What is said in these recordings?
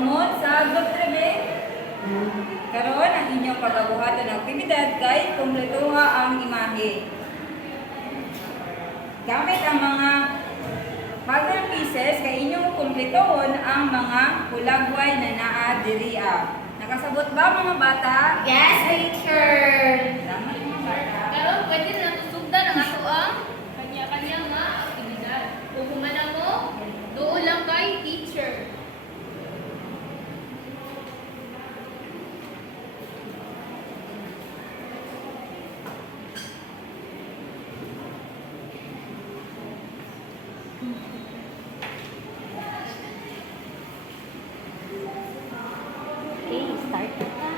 pag-amot sa group trebe. Karon ang inyong pagabuhaton ng aktibidad kay kumpletuha ang imahe. Gamit ang mga puzzle pieces kay inyong kumpletohon ang mga hulagway na naa diriya. Nakasabot ba mga bata? Yes, teacher. Salamat mga bata. Pero pwede na tusugdan ang ato ang kanya-kanya nga aktibidad. Kung kumana mo, doon lang kay teacher. Okay, start na ka.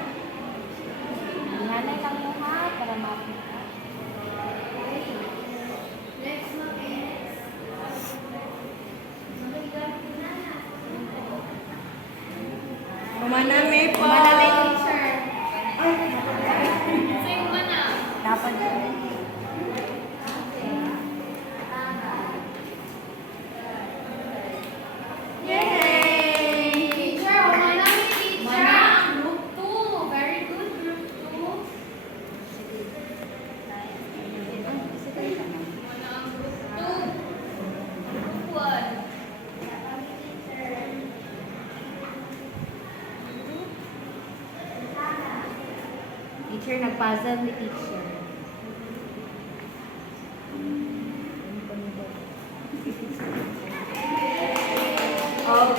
Hinanay lang mo ha, para mapita. Next one is... Kumanami po. Manamay teacher. Sa'yo kumana. Dapat Yay! Teacher, manamay teacher. Mana ang group 2. Very good, group 2. Mana ang group 2. Group 1. teacher, nag-puzzle ni teacher. Oh,